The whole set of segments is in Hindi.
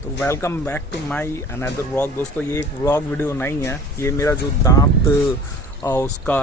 तो welcome back to my another vlog. दोस्तों ये एक व्लॉग वीडियो नहीं है, ये मेरा जो दांत उसका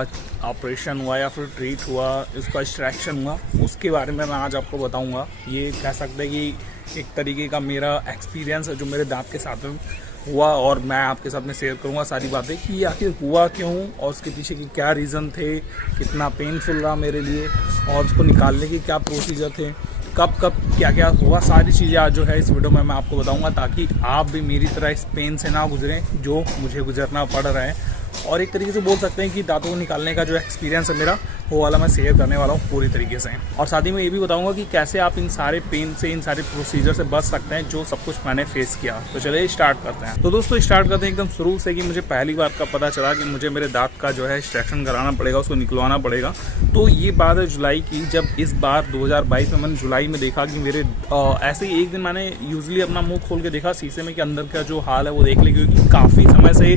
ऑपरेशन हुआ या फिर ट्रीट हुआ, उसका एक्सट्रैक्शन हुआ, उसके बारे में मैं आज आपको बताऊंगा। ये कह सकते हैं कि एक तरीके का मेरा एक्सपीरियंस है जो मेरे दांत के साथ में हुआ, और मैं आपके साथ में शेयर करूंगा सारी बातें कि आखिर हुआ क्यों और उसके पीछे की क्या रीज़न थे, कितना पेनफुल रहा मेरे लिए और उसको निकालने के क्या प्रोसीजर थे, कब क्या क्या हुआ, सारी चीज़ें आज जो है इस वीडियो में मैं आपको बताऊंगा, ताकि आप भी मेरी तरह इस पेन से ना गुजरें जो मुझे गुजरना पड़ रहा है। और एक तरीके से बोल सकते हैं कि दांतों को निकालने का जो एक्सपीरियंस है मेरा, वो वाला मैं शेयर करने वाला हूँ पूरी तरीके से। और साथ ही में ये भी बताऊंगा कि कैसे आप इन सारे पेन से, इन सारे प्रोसीजर से बच सकते हैं जो सब कुछ मैंने फेस किया। तो चलिए स्टार्ट करते हैं। तो दोस्तों स्टार्ट करते हैं एकदम शुरू से कि मुझे पहली बार का पता चला कि मुझे मेरे दांत का जो है एक्सट्रैक्शन कराना पड़ेगा, उसको निकलवाना पड़ेगा। तो ये बात है जुलाई की, जब इस बार 2022 में मैंने जुलाई में देखा कि मेरे ऐसे ही एक दिन मैंने यूजली अपना मुंह खोल के देखा शीशे में कि अंदर का जो हाल है वो देख ले, क्योंकि काफ़ी समय से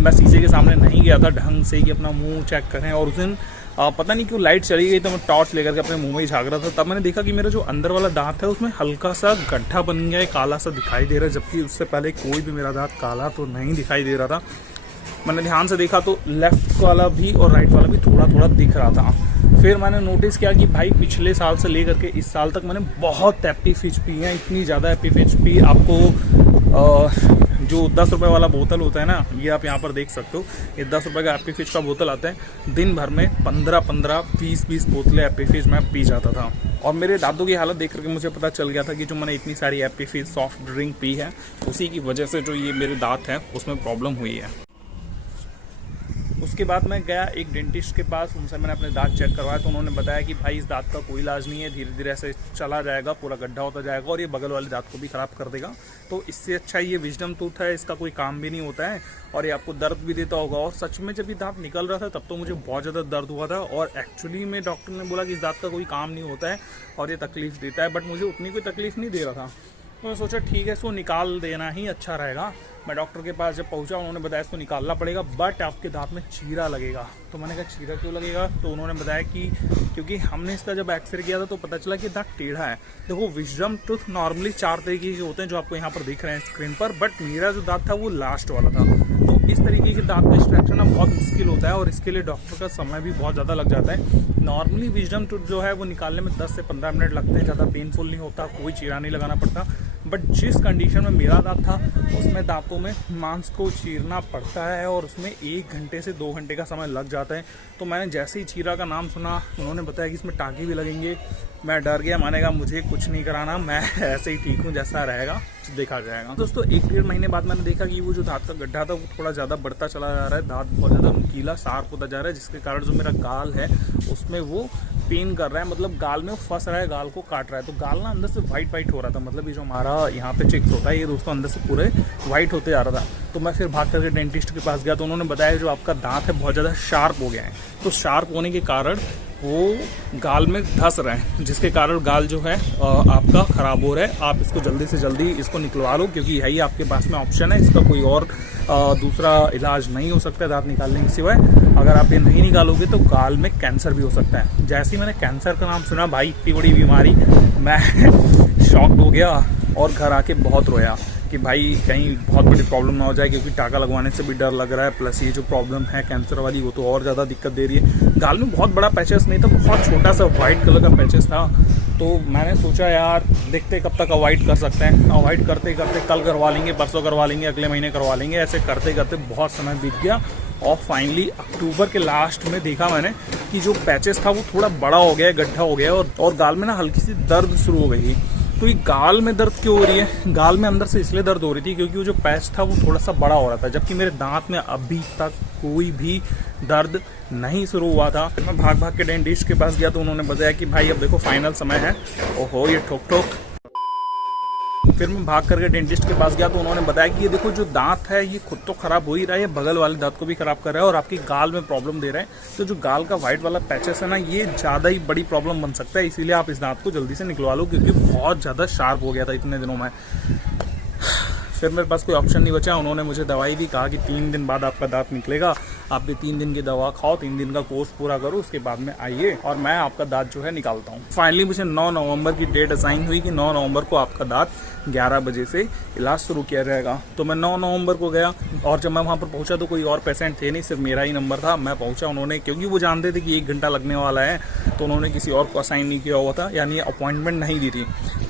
मैं शीशे के सामने नहीं गया था ढंग से कि अपना मुंह चेक करें। और उस दिन पता नहीं क्यों लाइट चली गई तो मैं टॉर्च लेकर के अपने मुंह में ही झाँक रहा था। तब मैंने देखा कि मेरा जो अंदर वाला दांत है उसमें हल्का सा गड्ढा बन गया है, काला सा दिखाई दे रहा है, जबकि उससे पहले कोई भी मेरा दांत काला तो नहीं दिखाई दे रहा था। मैंने ध्यान से देखा तो लेफ्ट वाला भी और राइट वाला भी थोड़ा थोड़ा दिख रहा था। फिर मैंने नोटिस किया कि भाई पिछले साल से लेकर के इस साल तक मैंने बहुत एप्पी फिश पी है, इतनी ज़्यादा एप्पी फिश पी। आपको जो 10 रुपये वाला बोतल होता है ना, ये आप यहाँ पर देख सकते हो, ये 10 रुपये का एप्पी फिश का बोतल आता है। दिन भर में 15-15, 20-20 बोतलें एप्पी फिश मैं पी जाता था। और मेरे दांतों की हालत देख करके मुझे पता चल गया था कि जो मैंने इतनी सारी एप्पी फिश सॉफ्ट ड्रिंक पी है, उसी की वजह से जो ये मेरे दांत हैं उसमें प्रॉब्लम हुई है। उसके बाद मैं गया एक डेंटिस्ट के पास, उनसे मैंने अपने दांत चेक करवाया तो उन्होंने बताया कि भाई इस दांत का कोई इलाज नहीं है, धीरे धीरे ऐसे चला जाएगा, पूरा गड्ढा होता जाएगा और ये बगल वाले दांत को भी ख़राब कर देगा। तो इससे अच्छा ये विजडम टूथ है, इसका कोई काम भी नहीं होता है और ये आपको दर्द भी देता होगा। और सच में जब ये दांत निकल रहा था तब तो मुझे बहुत ज़्यादा दर्द हुआ था, और एक्चुअली में डॉक्टर ने बोला कि इस दांत का कोई काम नहीं होता है और ये तकलीफ़ देता है, बट मुझे उतनी कोई तकलीफ़ नहीं दे रहा था। तो मैं सोचा ठीक है, इसको निकाल देना ही अच्छा रहेगा। मैं डॉक्टर के पास जब पहुंचा, उन्होंने बताया इसको निकालना पड़ेगा, बट आपके दांत में चीरा लगेगा। तो मैंने कहा चीरा क्यों लगेगा? तो उन्होंने बताया कि क्योंकि हमने इसका जब एक्सरे किया था तो पता चला कि दांत टेढ़ा है। देखो विजडम टूथ नॉर्मली 4 तरीके के होते हैं जो आपको यहाँ पर दिख रहे हैं स्क्रीन पर, बट मेरा जो दांत था वो लास्ट वाला था। तो इस तरीके के दांत का एक्सट्रैक्शन ना बहुत मुश्किल होता है और इसके लिए डॉक्टर का समय भी बहुत ज़्यादा लग जाता है। नॉर्मली विजडम टूथ जो है वो निकालने में 10 से 15 मिनट लगते हैं, ज़्यादा पेनफुल नहीं होता, कोई चीरा नहीं लगाना पड़ता। बट जिस कंडीशन में मेरा दांत था उसमें दांतों में मांस को चीरना पड़ता है और उसमें 1 घंटे से 2 घंटे का समय लग जाता है। तो मैंने जैसे ही चीरा का नाम सुना, उन्होंने बताया कि इसमें टाँके भी लगेंगे, मैं डर गया। मानेगा मुझे कुछ नहीं कराना, मैं ऐसे ही ठीक हूँ, जैसा रहेगा देखा जाएगा। दोस्तों 1-1.5 महीने बाद मैंने देखा कि वो जो दांत का गड्ढा था वो थोड़ा ज़्यादा बढ़ता चला जा रहा है, दांत बहुत ज़्यादा नुकीला शार्प होता जा रहा है, जिसके कारण जो मेरा गाल है उसमें वो पेन कर रहा है, मतलब गाल में फंस रहा है, गाल को काट रहा है। तो गाल ना अंदर से वाइट हो रहा था, मतलब ये जो हमारा यहाँ पे चिक्स होता है ये दोस्तों अंदर से पूरे वाइट होते जा रहा था। तो मैं फिर भाग करके डेंटिस्ट के पास गया तो उन्होंने बताया जो आपका दांत है बहुत ज़्यादा शार्प हो गया है। तो शार्प होने के कारण वो गाल में धंस रहे हैं, जिसके कारण गाल जो है आपका ख़राब हो रहा है। आप इसको जल्दी से जल्दी इसको निकलवा लो, क्योंकि यही आपके पास में ऑप्शन है, इसका कोई और दूसरा इलाज नहीं हो सकता है दांत निकालने के सिवाय। अगर आप ये नहीं निकालोगे तो गाल में कैंसर भी हो सकता है। जैसे ही मैंने कैंसर का नाम सुना, भाई इतनी बड़ी बीमारी, मैं शॉक्ड हो गया और घर आके बहुत रोया कि भाई कहीं बहुत बड़ी प्रॉब्लम ना हो जाए, क्योंकि टाँका लगवाने से भी डर लग रहा है, प्लस ये जो प्रॉब्लम है कैंसर वाली वो तो और ज़्यादा दिक्कत दे रही है। गाल में बहुत बड़ा पैचेस नहीं था, बहुत छोटा सा वाइट कलर का पैचेस था। तो मैंने सोचा यार देखते कब तक अवॉइड कर सकते हैं, अवॉइड करते करते कल करवा लेंगे, परसों करवा लेंगे, अगले महीने करवा लेंगे, ऐसे करते करते बहुत समय बीत गया। और फाइनली अक्टूबर के लास्ट में देखा मैंने कि जो पैचेस था वो थोड़ा बड़ा हो गया, गड्ढा हो गया और गाल में ना हल्की सी दर्द शुरू हो गई। तो ये गाल में दर्द क्यों हो रही है? गाल में अंदर से इसलिए दर्द हो रही थी क्योंकि वो जो पैच था वो थोड़ा सा बड़ा हो रहा था, जबकि मेरे दांत में अभी तक कोई भी दर्द नहीं शुरू हुआ था। मैं भाग भाग के डेंटिस्ट के पास गया तो उन्होंने बताया कि भाई अब देखो फाइनल समय है। ओहो ये ठोक ठोक। फिर मैं भाग करके डेंटिस्ट के पास गया तो उन्होंने बताया कि ये देखो जो दांत है ये खुद तो खराब हो ही रहा है, बगल वाले दांत को भी खराब कर रहा है और आपकी गाल में प्रॉब्लम दे रहा है। तो जो गाल का वाइट वाला पैचेस है ना, ये ज़्यादा ही बड़ी प्रॉब्लम बन सकता है, इसीलिए आप इस दांत को जल्दी से निकलवा लो, क्योंकि बहुत ज़्यादा शार्प हो गया था इतने दिनों में। फिर मेरे पास कोई ऑप्शन नहीं बचा, उन्होंने मुझे दवाई भी कहा कि 3 दिन बाद आपका दांत निकलेगा, आप ये 3 दिन की दवा खाओ, 3 दिन का कोर्स पूरा करो, उसके बाद में आइए और मैं आपका दांत जो है निकालता हूँ। फाइनली मुझे 9 नवंबर की डेट असाइन हुई कि 9 नवंबर को आपका दांत 11 बजे से इलाज शुरू किया जाएगा। तो मैं 9 नवंबर को गया और जब मैं वहाँ पर पहुँचा तो कोई और पेशेंट थे नहीं, सिर्फ मेरा ही नंबर था। मैं पहुँचा, उन्होंने क्योंकि वो जानते थे कि 1 घंटा लगने वाला है तो उन्होंने किसी और को असाइन नहीं किया हुआ था, यानी अपॉइंटमेंट नहीं दी थी।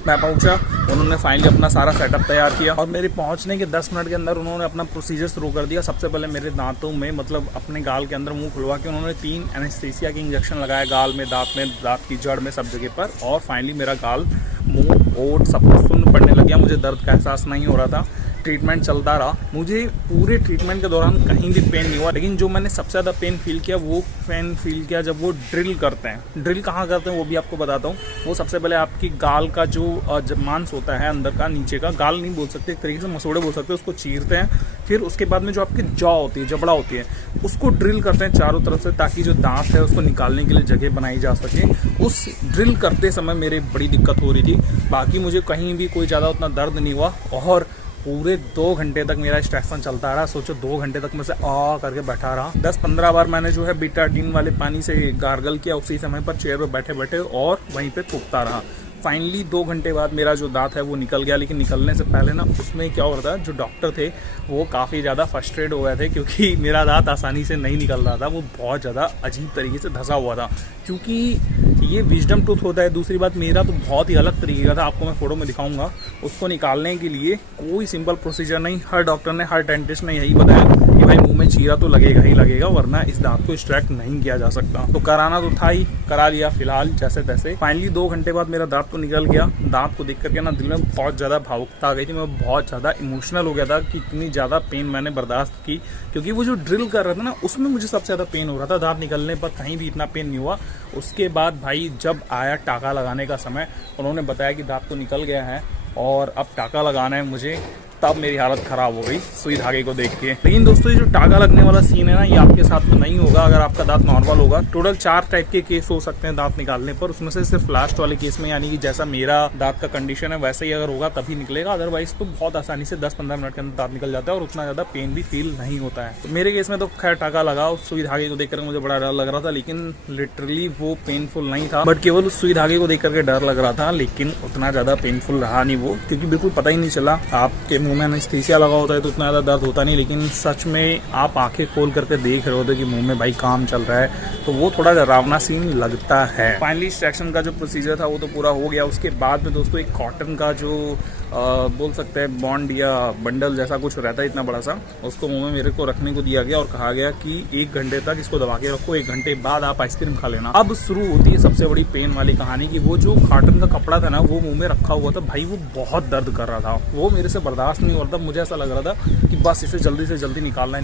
मैं पहुँचा, उन्होंने फाइनली अपना सारा सेटअप तैयार किया और मेरे पहुँचने के 10 मिनट के अंदर उन्होंने अपना प्रोसीजर शुरू कर दिया। सबसे पहले मेरे दांतों में, मतलब अपने गाल के अंदर मुंह खुलवा के उन्होंने 3 एनेस्थीसिया के इंजेक्शन लगाया, गाल में, दांत की जड़ में, सब जगह पर। और फाइनली मेरा गाल, मुंह, ओठ सब कुछ शून्य पड़ने लग गया। मुझे दर्द का एहसास नहीं हो रहा था। ट्रीटमेंट चलता रहा। मुझे पूरे ट्रीटमेंट के दौरान कहीं भी पेन नहीं हुआ, लेकिन जो मैंने सबसे ज़्यादा पेन फील किया वो पेन फील किया जब वो ड्रिल करते हैं। ड्रिल कहाँ करते हैं वो भी आपको बताता हूँ। वो सबसे पहले आपकी गाल का जो मांस होता है अंदर का, नीचे का, गाल नहीं बोल सकते, एक तरीके से मसोड़े बोल सकते हैं, उसको चीरते हैं। फिर उसके बाद में जो आपकी जॉ होती है, जबड़ा होती है, उसको ड्रिल करते हैं चारों तरफ से, ताकि जो दांत है उसको निकालने के लिए जगह बनाई जा सके। उस ड्रिल करते समय मेरे बड़ी दिक्कत हो रही थी, बाकी मुझे कहीं भी कोई ज़्यादा उतना दर्द नहीं हुआ। और पूरे 2 घंटे तक मेरा स्ट्रेक्शन चलता रहा। सोचो 2 घंटे तक मैं से करके बैठा रहा। 10-15 बार मैंने जो है बीटाडीन वाले पानी से गार्गल किया उसी समय पर, चेयर पर बैठे बैठे, और वहीं पे थूकता रहा। फाइनली 2 घंटे बाद मेरा जो दांत है वो निकल गया। लेकिन निकलने से पहले ना उसमें क्या हो रहा था, जो डॉक्टर थे वो काफ़ी ज़्यादा फ्रस्ट्रेट हो गए थे, क्योंकि मेरा दांत आसानी से नहीं निकल रहा था। वो बहुत ज़्यादा अजीब तरीके से धंसा हुआ था, क्योंकि ये विजडम टूथ होता है। दूसरी बात, मेरा तो बहुत ही अलग तरीके का था, आपको मैं फोटो में दिखाऊंगा। उसको निकालने के लिए कोई सिंपल प्रोसीजर नहीं। हर डॉक्टर ने, हर डेंटिस्ट ने यही बताया कि भाई मुंह में चीरा तो लगेगा ही लगेगा, वरना इस दांत को एक्सट्रैक्ट नहीं किया जा सकता। तो कराना तो था ही, करा लिया फिलहाल जैसे तैसे। फाइनली 2 घंटे बाद मेरा दांत तो निकल गया। दांत को देख करके ना दिल में बहुत ज़्यादा भावुकता आ गई थी। मैं बहुत ज़्यादा इमोशनल हो गया था कि इतनी ज़्यादा पेन मैंने बर्दाश्त की, क्योंकि वो जो ड्रिल कर रहा था ना उसमें मुझे सबसे ज़्यादा पेन हो रहा था। दांत निकलने पर कहीं भी इतना पेन नहीं हुआ। उसके बाद भाई जब आया टाका लगाने का समय, उन्होंने बताया कि दांत तो निकल गया है और अब टाका लगाना है मुझे, तब मेरी हालत ख़राब हो गई सुई धागे को देख के। लेकिन दोस्तों ये जो टाका लगने वाला सीन है ना, ये आपके साथ में नहीं होगा अगर आपका दांत नॉर्मल होगा। टोटल 4 टाइप के केस हो सकते हैं दांत निकालने पर, उसमें से सिर्फ लास्ट वाले केस में, यानी कि जैसा मेरा दांत का कंडीशन है वैसे ही अगर होगा तभी निकलेगा। अदरवाइज तो बहुत आसानी से 10-15 मिनट के अंदर दांत निकल जाता है और उतना ज़्यादा पेन भी फील नहीं होता है। तो मेरे केस में तो खैर टाका लगा, उस सुई धागे को देख कर मुझे बड़ा डर लग रहा था, लेकिन लिटरली वो पेनफुल नहीं था। बट केवल उस सुई धागे को देख करके डर लग रहा था, लेकिन उतना ज़्यादा पेनफुल रहा नहीं वो, क्योंकि बिल्कुल पता ही नहीं चला। आपके मुँह में एनेस्थीसिया होता है तो उतना ज़्यादा दर्द होता नहीं, लेकिन सच में आप आंखें खोल करके देख रहे होते कि मुंह में भाई काम चल रहा है, तो वो थोड़ा डरावना सीन लगता है। फाइनली एक्सट्रैक्शन का जो प्रोसीजर था वो तो पूरा हो गया। उसके बाद में दोस्तों एक कॉटन का जो बोल सकते हैं बॉन्ड या बंडल जैसा कुछ रहता है इतना बड़ा सा, उसको मुंह में मेरे को रखने को दिया गया और कहा गया कि 1 घंटे तक इसको दबा के रखो, 1 घंटे बाद आप आइसक्रीम खा लेना। अब शुरू होती है सबसे बड़ी पेन वाली कहानी कि वो जो कॉटन का कपड़ा था ना वो मुंह में रखा हुआ था, भाई वो बहुत दर्द कर रहा था। वो मेरे से बर्दाश्त नहीं हो रहा था। मुझे ऐसा लग रहा था कि बस इसे जल्दी से जल्दी निकालना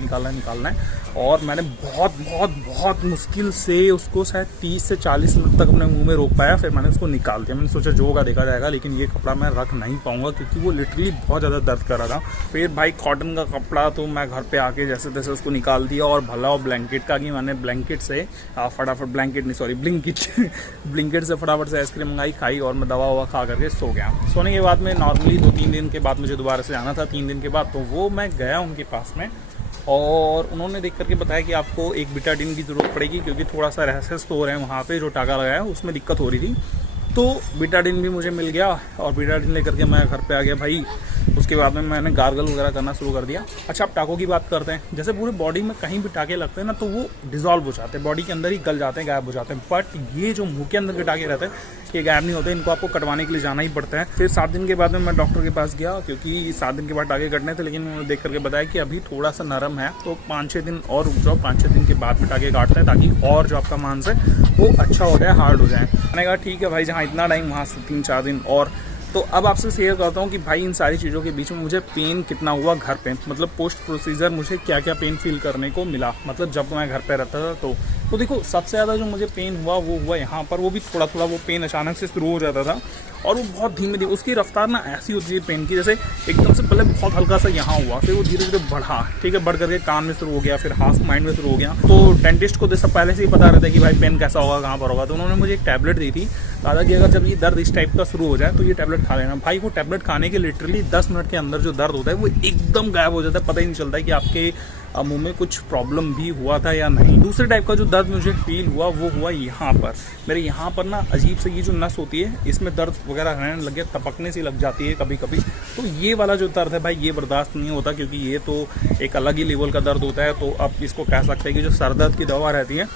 है। और मैंने बहुत मुश्किल से उसको शायद 30 से 40 मिनट तक अपने मुंह में रोक पाया, फिर मैंने उसको निकाल दिया। मैंने सोचा जो होगा देखा जाएगा, लेकिन ये कपड़ा मैं रख नहीं पाऊंगा क्योंकि वो लिटरली बहुत ज़्यादा दर्द कर रहा था। फिर भाई कॉटन का कपड़ा तो मैं घर पे आके जैसे तैसे उसको निकाल दिया, और भला और ब्लैंकेट का कि मैंने ब्लैंकेट से फटाफट ब्लिंकेट से फटाफट से आइसक्रीम मंगाई, खाई और मैं दवा ववा खा करके सो गया। सोने के बाद में नॉर्मली 2-3 दिन के बाद मुझे दोबारा से जाना था, 3 दिन के बाद, तो वो मैं गया उनके पास में और उन्होंने देख करके बताया कि आपको एक बीटाडीन की ज़रूरत पड़ेगी, क्योंकि थोड़ा सा रैशेस तो हो रहे हैं वहाँ पे, जो टाका लगाया है उसमें दिक्कत हो रही थी। तो बीटाडीन भी मुझे मिल गया और बीटाडीन लेकर के मैं घर पे आ गया भाई। उसके बाद में मैंने गार्गल वगैरह करना शुरू कर दिया। अच्छा, अब टाकों की बात करते हैं। जैसे पूरे बॉडी में कहीं भी टाके लगते हैं ना तो वो डिजॉल्व हो जाते हैं, बॉडी के अंदर ही गल जाते हैं, गायब हो जाते हैं। बट ये जो मुंह के अंदर के टाके रहते हैं ये गायब नहीं होते, इनको आपको कटवाने के लिए जाना ही पड़ता है। फिर 7 दिन के बाद में मैं डॉक्टर के पास गया, क्योंकि 7 दिन के बाद टाके कटने थे, लेकिन उन्होंने देख करके बताया कि अभी थोड़ा सा नरम है, तो 5-6 दिन और रुक जाओ, 5-6 दिन के बाद में टाके काटते हैं ताकि और जो आपका मांस है वो अच्छा हो जाए, हार्ड हो जाए। मैंने कहा ठीक है भाई, जहाँ इतना टाइम वहाँ से 3-4 दिन और। तो अब आपसे शेयर करता हूँ कि भाई इन सारी चीज़ों के बीच में मुझे पेन कितना हुआ घर पे, मतलब पोस्ट प्रोसीजर मुझे क्या क्या पेन फील करने को मिला, मतलब जब मैं घर पे रहता था। तो देखो सबसे ज़्यादा जो मुझे पेन हुआ वो हुआ यहाँ पर, वो भी थोड़ा थोड़ा वो पेन अचानक से शुरू हो जाता था और वो बहुत धीमे धीमे, उसकी रफ्तार ना ऐसी होती है पेन की, जैसे एकदम से पहले बहुत हल्का सा यहाँ हुआ, फिर वो धीरे धीरे बढ़ा, ठीक है, बढ़ करके कान में शुरू हो गया, फिर हाफ माइंड में शुरू हो गया। तो डेंटिस्ट को सब पहले से ही पता रहता है कि भाई पेन कैसा होगा, कहाँ पर होगा, तो उन्होंने मुझे एक टैबलेट दी थी कहा कि अगर जब ये दर्द इस टाइप का शुरू हो जाए तो ये टैबलेट खा लेना। भाई वो टैबलेट खाने के लिटरली 10 मिनट के अंदर जो दर्द होता है वो एकदम गायब हो जाता है, पता ही नहीं चलता है कि आपके मुंह में कुछ प्रॉब्लम भी हुआ था या नहीं। दूसरे टाइप का जो दर्द मुझे फील हुआ वो हुआ यहाँ पर, मेरे यहाँ पर ना अजीब से ये जो नस होती है इसमें दर्द वगैरह रहने लग गया, टपकने सी लग जाती है कभी कभी। तो ये वाला जो दर्द है भाई ये बर्दाश्त नहीं होता, क्योंकि ये तो एक अलग ही लेवल का दर्द होता है। तो आप इसको कह सकते हैं कि जो सर दर्द की दवा रहती है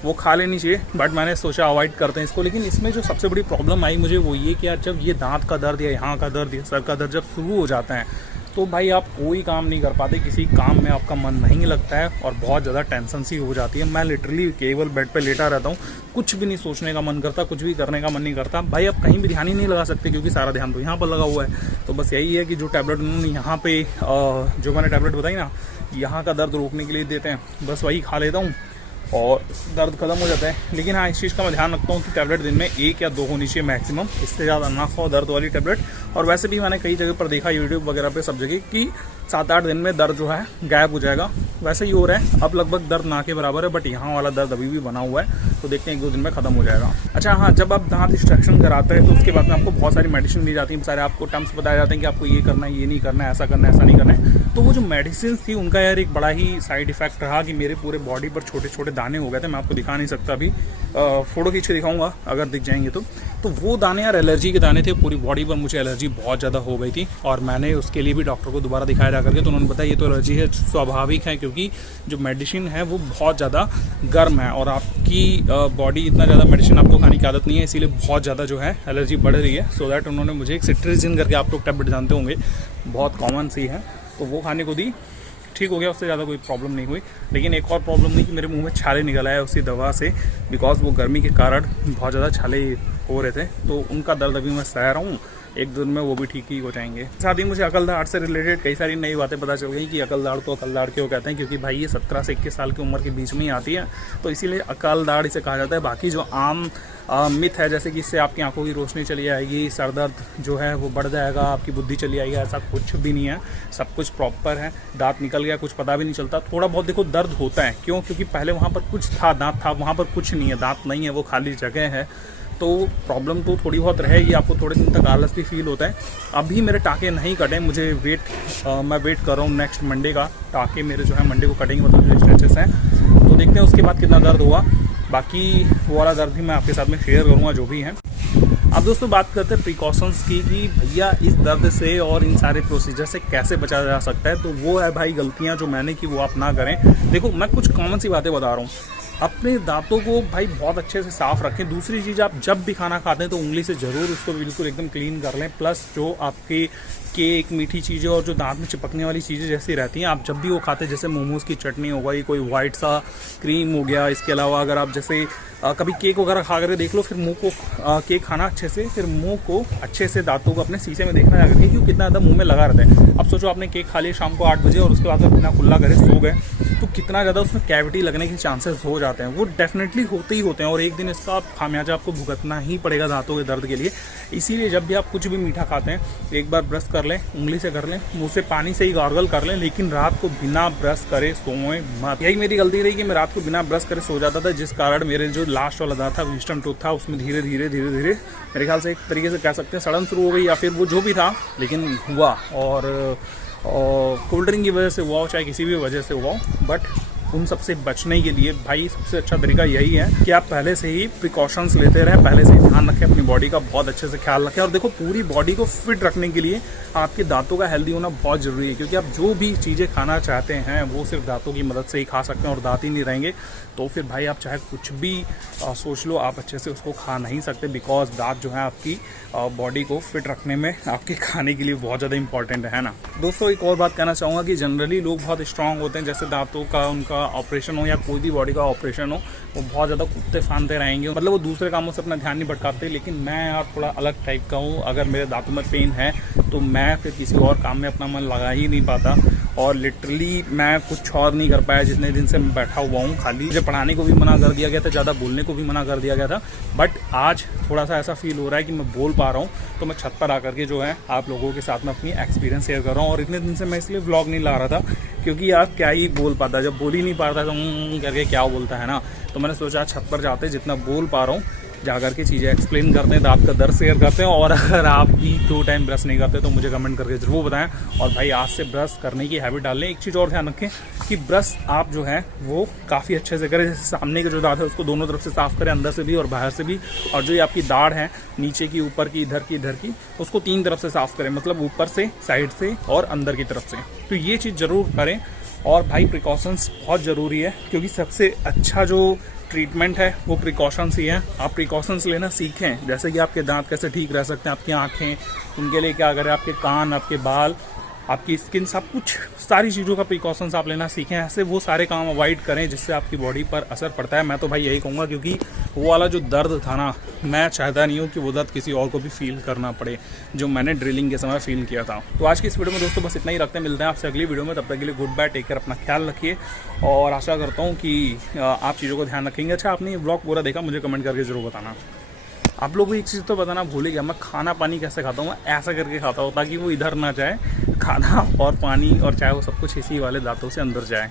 वो खा लेनी चाहिए, बट मैंने सोचा अवॉइड करते हैं इसको। लेकिन इसमें जो सबसे बड़ी प्रॉब्लम आई मुझे वो ये कि यार जब ये दांत का दर्द या यहाँ का दर्द या सर का दर्द जब शुरू हो जाता है तो भाई आप कोई काम नहीं कर पाते, किसी काम में आपका मन नहीं लगता है और बहुत ज़्यादा टेंशन सी हो जाती है। मैं लिटरली केवल बेड पे लेटा रहता हूँ, कुछ भी नहीं सोचने का मन करता, कुछ भी करने का मन नहीं करता। भाई आप कहीं भी ध्यान ही नहीं लगा सकते क्योंकि सारा ध्यान तो यहाँ पर लगा हुआ है। तो बस यही है कि जो टैबलेट उन्होंने यहाँ पे जो मैंने टैबलेट बताई ना यहाँ का दर्द रोकने के लिए देते हैं, बस वही खा लेता हूँ और दर्द खत्म हो जाता है। लेकिन हाँ इस चीज़ का मैं ध्यान रखता हूँ कि टैबलेट दिन में 1 या 2 होनी चाहिए मैक्सिमम, इससे ज़्यादा ना खाओ दर्द वाली टैबलेट। और वैसे भी मैंने कई जगह पर देखा यूट्यूब वगैरह पे सब जगह कि 7-8 दिन में दर्द जो है गायब हो जाएगा, वैसे ही हो रहा है। अब लगभग दर्द ना के बराबर है, बट यहाँ वाला दर्द अभी भी बना हुआ है, तो देखते हैं 1-2 दिन में खत्म हो जाएगा। अच्छा हाँ, जब आप दांत एक्सट्रैक्शन कराते हैं तो उसके बाद में आपको बहुत सारी मेडिसिन दी जाती है, सारे आपको टर्म्स बताए जाते हैं कि आपको ये करना है, ये नहीं करना है, ऐसा करना है, ऐसा नहीं करना है। तो वो जो मेडिसिन थी उनका यार एक बड़ा ही साइड इफेक्ट रहा कि मेरे पूरे बॉडी पर छोटे छोटे दाने हो गए थे। मैं आपको दिखा नहीं सकता, अभी फोटो खींच के दिखाऊंगा अगर दिख जाएंगे तो वो दाने यार एलर्जी के दाने थे, पूरी बॉडी पर मुझे एलर्जी बहुत ज़्यादा हो गई थी। और मैंने उसके लिए भी डॉक्टर को दोबारा दिखाया जा करके, तो उन्होंने बताया ये तो एलर्जी है, स्वाभाविक है, क्योंकि जो मेडिसिन है वो बहुत ज़्यादा गर्म है और आपकी बॉडी इतना ज़्यादा मेडिसिन आपको खाने की आदत नहीं है, इसीलिए बहुत ज़्यादा जो है एलर्जी बढ़ रही है। सो दैट उन्होंने मुझे एक सिट्रिजिन करके, आप लोग टैबलेट जानते होंगे, बहुत कॉमन सी है, तो वो खाने को दी, ठीक हो गया, उससे ज़्यादा कोई प्रॉब्लम नहीं हुई। लेकिन एक और प्रॉब्लम नहीं कि मेरे मुंह में छाले निकल आए उसी दवा से, बिकॉज वो गर्मी के कारण बहुत ज़्यादा छाले हो रहे थे, तो उनका दर्द अभी मैं सह रहा हूँ, 1-2 दिन में वो भी ठीक ही हो जाएंगे। साथ ही मुझे अकलदाड़ से रिलेटेड कई सारी नई बातें पता चल गई कि अकलदाड़ तो अकलदाड़ क्यों कहते हैं, क्योंकि भाई ये 17 से 21 साल की उम्र के बीच में ही आती है, तो इसीलिए अकलदाड़ इसे कहा जाता है। बाकी जो आम मिथ है जैसे कि इससे आपकी आंखों की रोशनी चली आएगी, सर दर्द जो है वो बढ़ जाएगा, आपकी बुद्धि चली आएगी, ऐसा कुछ भी नहीं है, सब कुछ प्रॉपर है। दांत निकल गया कुछ पता भी नहीं चलता, थोड़ा बहुत देखो दर्द होता है, क्यों? क्योंकि पहले वहाँ पर कुछ था, दांत था, वहाँ पर कुछ नहीं है, दांत नहीं है, वो खाली जगह है, तो प्रॉब्लम तो थोड़ी बहुत रहेगी, आपको थोड़े दिन तक आलस भी फील होता है। अभी मेरे टाँके नहीं कटे, मुझे मैं वेट कर रहा हूँ नेक्स्ट मंडे का, टाँके मेरे जो है मंडे को कटेंगे, मतलब जो स्ट्रेचेस हैं, तो देखते हैं उसके बाद कितना दर्द होगा। बाकी वो वाला दर्द भी मैं आपके साथ में शेयर करूँगा जो भी है। अब दोस्तों बात करते हैं प्रिकॉशंस की कि भैया इस दर्द से और इन सारे प्रोसीजर से कैसे बचा जा सकता है। तो वो है भाई गलतियाँ जो मैंने की वो आप ना करें। देखो मैं कुछ कॉमन सी बातें बता रहा हूँ, अपने दांतों को भाई बहुत अच्छे से साफ़ रखें। दूसरी चीज़, आप जब भी खाना खाते हैं तो उंगली से ज़रूर उसको बिल्कुल एकदम क्लीन कर लें। प्लस जो आपके केक, मीठी चीज़ें और जो दांत में चिपकने वाली चीज़ें जैसी रहती हैं, आप जब भी वो खाते हैं, जैसे मोमोज़ की चटनी हो गई, कोई वाइट सा क्रीम हो गया, इसके अलावा अगर आप जैसे कभी केक वगैरह खा करके देख लो, फिर मुंह को केक खाना अच्छे से, फिर मुंह को अच्छे से दांतों को अपने शीशे में देखना जाकर के, क्यों कितना ज़्यादा मुंह में लगा रहता है। अब सोचो आपने केक खा लिया शाम को 8 बजे और उसके बाद में बिना खुला करे सो गए, तो कितना ज़्यादा उसमें कैविटी लगने के चांसेस हो जाते हैं, वो डेफिनेटली होते ही होते हैं। और एक दिन इसका खामियाजा आपको भुगतना ही पड़ेगा दांतों के दर्द के लिए। इसीलिए जब भी आप कुछ भी मीठा खाते हैं, एक बार ब्रश कर लें, उंगली से कर लें, मुँह से पानी से ही गार्गल कर लें, लेकिन रात को बिना ब्रश करे सोएं मत। यही मेरी गलती रही कि मैं रात को बिना ब्रश करे सो जाता था, जिस कारण मेरे जो लास्ट वाला दांत था, विजडम टूथ था, उसमें धीरे धीरे मेरे ख्याल से एक तरीके से कह सकते हैं सड़न शुरू हो गई, या फिर वो जो भी था लेकिन हुआ। और कोल्ड ड्रिंक की वजह से हुआ हो, चाहे किसी भी वजह से हुआ हो, बट उन सबसे बचने के लिए भाई सबसे अच्छा तरीका यही है कि आप पहले से ही प्रिकॉशंस लेते रहें, पहले से ही ध्यान रखें, अपनी बॉडी का बहुत अच्छे से ख्याल रखें। और देखो पूरी बॉडी को फिट रखने के लिए आपके दांतों का हेल्दी होना बहुत ज़रूरी है, क्योंकि आप जो भी चीज़ें खाना चाहते हैं वो सिर्फ दांतों की मदद से ही खा सकते हैं, और दांत ही नहीं रहेंगे तो फिर भाई आप चाहे कुछ भी सोच लो, आप अच्छे से उसको खा नहीं सकते, बिकॉज दांत जो है आपकी बॉडी को फिट रखने में आपके खाने के लिए बहुत ज़्यादा इंपॉर्टेंट है ना। दोस्तों एक और बात कहना चाहूँगा कि जनरली लोग बहुत स्ट्रांग होते हैं, जैसे दांतों का उनका ऑपरेशन हो या कोई भी बॉडी का ऑपरेशन हो, वो बहुत ज़्यादा कुत्ते फांदते रहेंगे, मतलब वो दूसरे कामों से अपना ध्यान नहीं भटकाते। लेकिन मैं यार थोड़ा अलग टाइप का हूँ, अगर मेरे दांतों में पेन है तो मैं फिर किसी और काम में अपना मन लगा ही नहीं पाता, और लिटरली मैं कुछ और नहीं कर पाया जितने दिन से मैं बैठा हुआ हूँ। खाली मुझे पढ़ाने को भी मना कर दिया गया था, ज़्यादा बोलने को भी मना कर दिया गया था, बट आज थोड़ा सा ऐसा फील हो रहा है कि मैं बोल पा रहा हूँ, तो मैं छत पर आकर के जो है आप लोगों के साथ में अपनी एक्सपीरियंस शेयर कर रहा हूँ। और इतने दिन से मैं इसलिए व्लॉग नहीं ला रहा था क्योंकि यार क्या ही बोल पाता, जब बोल ही नहीं पाता तो करके क्या बोलता है ना, तो मैंने सोचा छत पर जाते जितना बोल पा रहा हूँ जा करके चीज़ें एक्सप्लेन करते हैं, दांत का दर्द शेयर करते हैं। और अगर आप भी 2 टाइम ब्रश नहीं करते तो मुझे कमेंट करके ज़रूर बताएं। और भाई आज से ब्रश करने की हैबिट डाल लें। एक चीज़ और ध्यान रखें कि ब्रश आप जो है वो काफ़ी अच्छे से करें। जैसे सामने के जो दांत है उसको दोनों तरफ से साफ़ करें, अंदर से भी और बाहर से भी। और जो ये आपकी दाढ़ है नीचे की, ऊपर की, इधर की, उसको 3 तरफ से साफ़ करें, मतलब ऊपर से, साइड से और अंदर की तरफ से। तो ये चीज़ ज़रूर करें। और भाई प्रिकॉशंस बहुत ज़रूरी है, क्योंकि सबसे अच्छा जो ट्रीटमेंट है वो प्रिकॉशंस ही है। आप प्रिकॉशंस लेना सीखें, जैसे कि आपके दांत कैसे ठीक रह सकते हैं, आपकी आँखें, उनके लिए क्या करें, आपके कान, आपके बाल, आपकी स्किन, सब कुछ, सारी चीज़ों का प्रिकॉशंस आप लेना सीखें। ऐसे वो सारे काम अवॉइड करें जिससे आपकी बॉडी पर असर पड़ता है। मैं तो भाई यही कहूँगा, क्योंकि वो वाला जो दर्द था ना, मैं चाहता नहीं हूँ कि वो दर्द किसी और को भी फील करना पड़े जो मैंने ड्रिलिंग के समय फील किया था। तो आज की इस वीडियो में दोस्तों बस इतना ही रखते हैं। मिलते हैं आपसे अगली वीडियो में, तब तक के लिए गुड बाय, टेक केयर, अपना ख्याल रखिए। और आशा करता हूँ कि आप चीज़ों को ध्यान रखेंगे। अच्छा, आपने ये व्लॉग पूरा देखा, मुझे कमेंट करके ज़रूर बताना। आप लोगों को एक चीज़ तो बताना भूल ही गया, मैं खाना पानी कैसे खाता हूँ। मैं ऐसा करके खाता हूँ ताकि वो इधर ना जाए, खाना और पानी और चाहे वो सब कुछ इसी वाले दांतों से अंदर जाए।